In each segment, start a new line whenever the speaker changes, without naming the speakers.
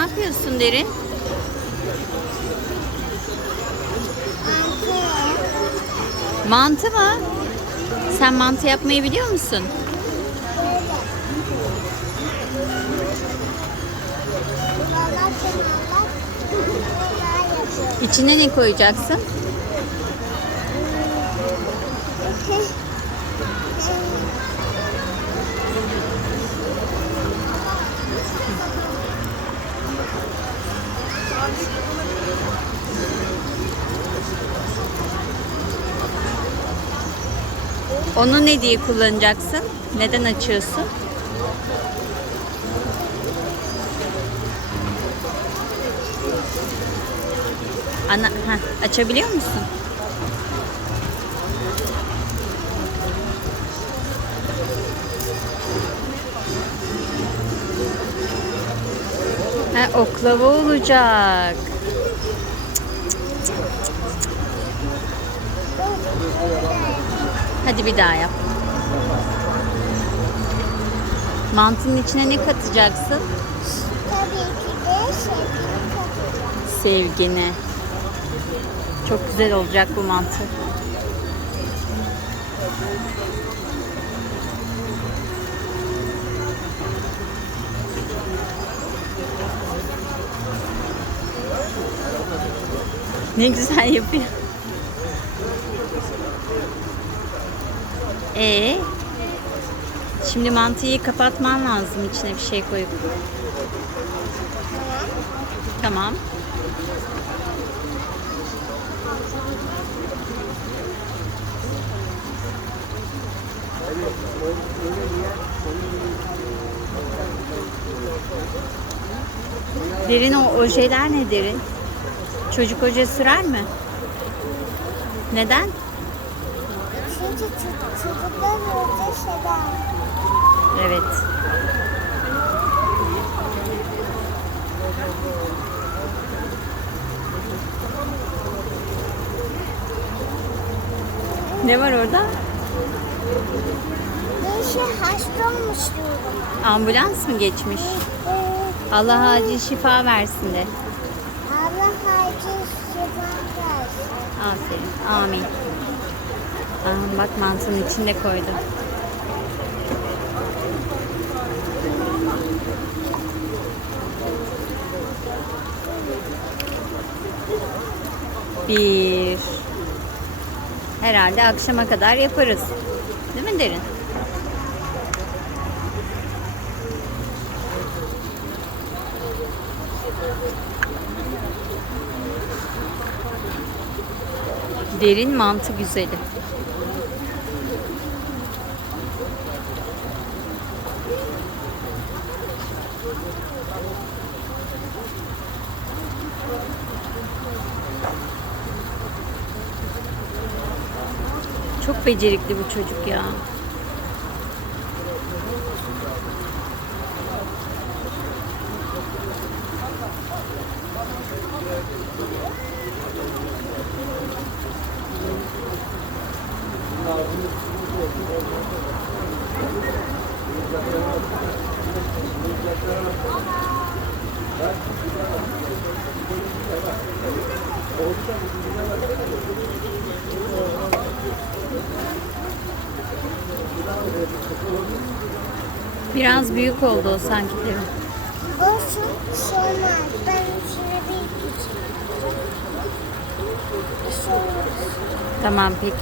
yapıyorsun Derin? Mantı mı? Sen mantı yapmayı biliyor musun? İçine ne koyacaksın? Onu ne diye kullanacaksın? Neden açıyorsun? Ana, heh, açabiliyor musun? Ha, oklava olacak. Hadi bir daha yap. Mantının içine ne katacaksın?
Tabii ki de katacağım.
Sevgini. Çok güzel olacak bu mantı. Ne güzel yapıyor. Ee, şimdi mantıyı kapatman lazım içine bir şey koyup. Tamam. Derin o ojeler ne derin? Çocuk oje sürer mi? Neden?
Çünkü çocuk- çocuklar orada sever.
Evet. Ne var orada?
Şey hasta olmuş diyorum.
Ambulans mı geçmiş? Allah acil şifa versin de.
Allah herkes şifa versin.
Aferin. Amin. Aa, bak mantının içinde koydum. Bir. Herhalde akşama kadar yaparız. Değil mi Derin? Derin mantı güzeli. Çok becerikli bu çocuk ya. Biraz büyük oldu o sanki Derin.
Olsun sormaz. Ben içine bir olmaz.
Tamam peki.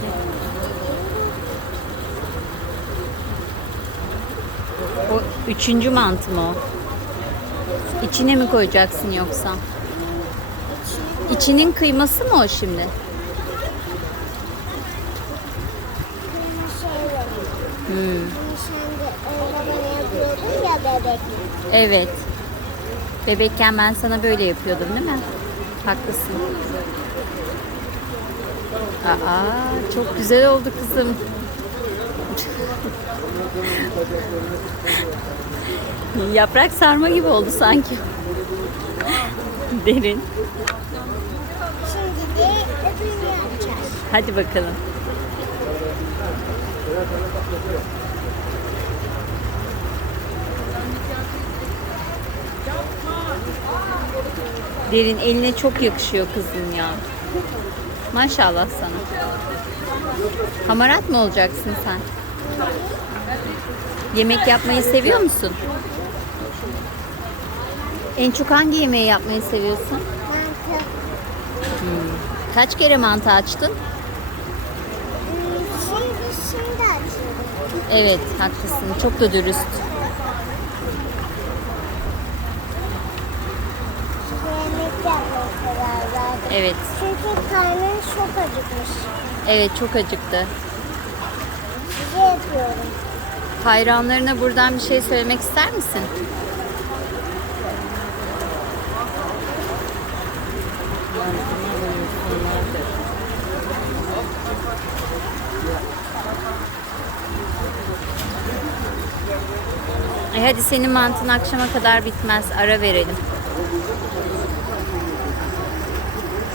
O üçüncü mantı mı o? İçine mi koyacaksın yoksa? İçinin kıyması mı o şimdi? Hmm, evet. Bebekken ben sana böyle yapıyordum değil mi? Haklısın. Aa, çok güzel oldu kızım. Yaprak sarma gibi oldu sanki. Derin.
Şimdi de öbürünü yapacağız.
Hadi bakalım. Derin eline çok yakışıyor kızım ya. Maşallah sana. Hamarat mı olacaksın sen? Yemek yapmayı seviyor musun? En çok hangi yemeği yapmayı seviyorsun?
Mantı.
Kaç kere mantı açtın?
Hmm, Şimdi, şimdi açıldı.
Evet, haklısın. Çok da dürüst. Evet,
Çünkü karnım çok acıkmış.
evet çok acıktı.
Yapıyorum.
Hayranlarına buradan bir şey söylemek ister misin? E hadi senin mantın akşama kadar bitmez. Ara verelim.